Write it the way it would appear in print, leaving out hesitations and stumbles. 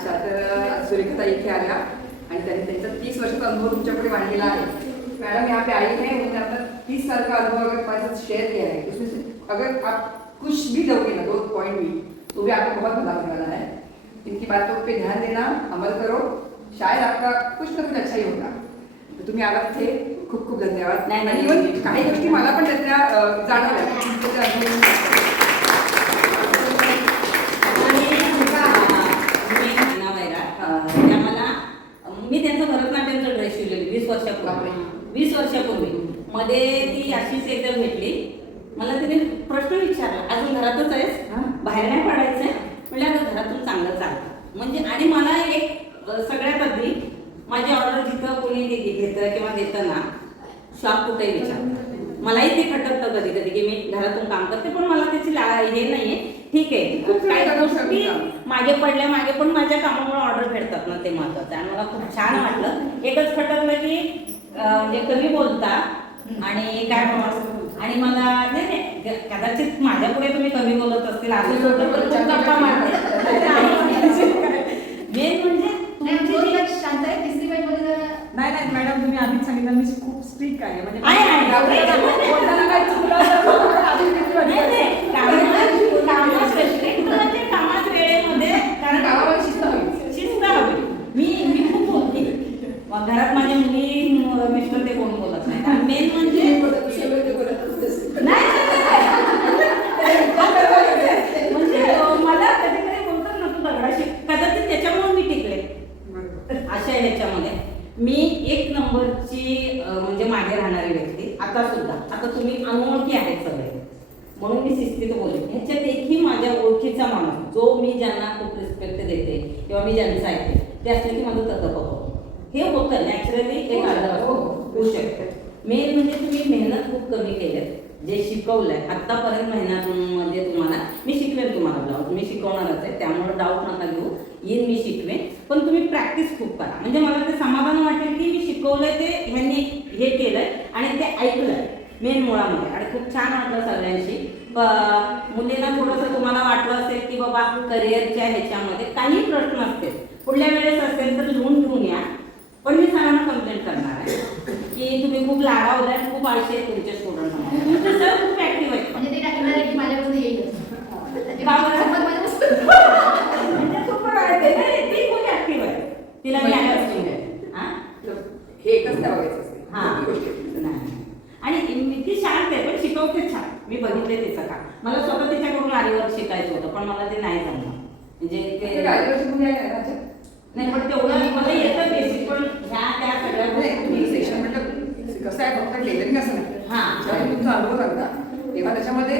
अच्छा, तर सुरेखाताई इथे आल्या आणि त्यांनी त्यांचा 30 वर्षाचा अनुभव तुमच्याकडे मांडलेला आहे. मैडम यहाँ पे आई है, उन्होंने अपना 30 साल का अनुभव अगर हमारे साथ शेयर किया है, उसमें से अगर आप कुछ भी दोगे ना, 2 पॉइंट भी, तो भी आपको बहुत भला होने वाला है. इनकी बातों पे ध्यान देना, अमल करो, शायद आपका कुछ ना कुछ अच्छा ही होगा. तर तुम्ही आलात थे, खूप खूप धन्यवाद. आणि इव्हन काही गोष्टी मला पण त्यातल्या जाणवल्या. मी त्यांचं भरतनाट्यमचा ड्रेस शिवलेली 20 वर्षापूर्वी. मध्ये ती अशीच एकदा भेटली. मला तिने प्रश्न विचारला, अजून घरातच आहेस, बाहेर नाही पडायचंय? म्हणजे आता घरातून चांगलं चालतं म्हणजे. आणि मला एक सगळ्यात आधी माझी ऑर्डर जिथं कोणी घेतं किंवा देतं ना, शॉप कुठे विचारतं. मलाही ते खटकतं कधी कधी की मी घरातून काम करते, पण मला त्याची हे नाहीये. ठीक आहे, काही गोष्टी मागे पडल्या, मागे पण माझ्या कामामुळे ऑर्डर भेटतात ना, ते महत्वाचं. आणि मला खूप छान वाटलं. एकच खटकलं की म्हणजे कमी बोलता आणि काय आणि मला नाही कदाचित माझ्या पुढे तुम्ही कमी बोलत असतील असं गप्पा मारते. मेन म्हणजे शांत आहे. तिसरी बाई मध्ये नाही नाही मॅडम, तुम्ही आधीच सांगितलं मी खूप स्ट्रिक्ट आहे. म्हणजे कामात वेळेमध्ये, कारण गावाला शिस्त हवी. मी खूप बोलते. घरात माझ्या मुली मिस्टर ते कोण बोलत नाही. मेन म्हणजे मला कधी कधी बोलतात ना, तू दगडाशी, कदाचित त्याच्यामुळे मी टिकले अशा ह्याच्यामध्ये. मी 1 नंबरची म्हणजे मागे राहणारी व्यक्ती आता सुद्धा. आता तुम्ही अनोळखी आहेत सगळे म्हणून मी शिस्तीत बोलेन. ह्याच्यात एकही माझ्या ओळखीचा माणूस जो मी ज्यांना खूप रिस्पेक्ट देते किंवा मी ज्यांचं ऐकते ते असले की माझं तसं होतं. हे होतं नॅचरली, एक अर्ध होऊ शकतं. मेन म्हणजे तुम्ही मेहनत खूप कमी केल्यात. जे शिकवलंय आत्तापर्यंत महिन्यामध्ये तुम्हाला मी शिकवेन. तुम्हाला ब्लाऊज मी शिकवणारच आहे, त्यामुळे डाऊट नका घेऊ. येईन मी शिकवेन, पण तुम्ही प्रॅक्टिस खूप करा. म्हणजे मला ते समाधान वाटेल की मी शिकवलंय, ते ह्यांनी हे केलंय आणि ते ऐकलंय मेन मुळामध्ये. आणि खूप छान वाटलं सगळ्यांशी. मुलींना थोडंसं तुम्हाला वाटलं असेल की बाबा करिअरच्या ह्याच्यामध्ये काही प्रश्न असतील, पुढल्या वेळेस असेल तर लिहून घेऊन या. पण मी सरांना कंप्लेंट करणार आहे की तुम्ही खूप लाडावलाय, खूप आळशी आहे तुमच्या स्टुडंटमध्ये. तुमचे सर खूप ऍक्टिव्ह आहेत. म्हणजे ते टाकणार आहे की माझ्यामध्ये येईल ती खूप ऍक्टिव्ह आहे. तिला मी हे एकच नाही बघायचं असते. आणि ती शांत आहे पण शिकवते छान. मी बघितले तिचं काम. मला स्वतः तिच्याकडून आरीवर शिकायचं होतं, पण मला ते नाही जमलं. म्हणजे ते नाही, पण तेवढं मला येतं बेसिक, पण ह्या त्या सगळ्या सेशन म्हटलं कसं आहे, फक्त टेलरिंग असं नाही. हां, जेव्हा तुमचा अनुभव लागला तेव्हा त्याच्यामध्ये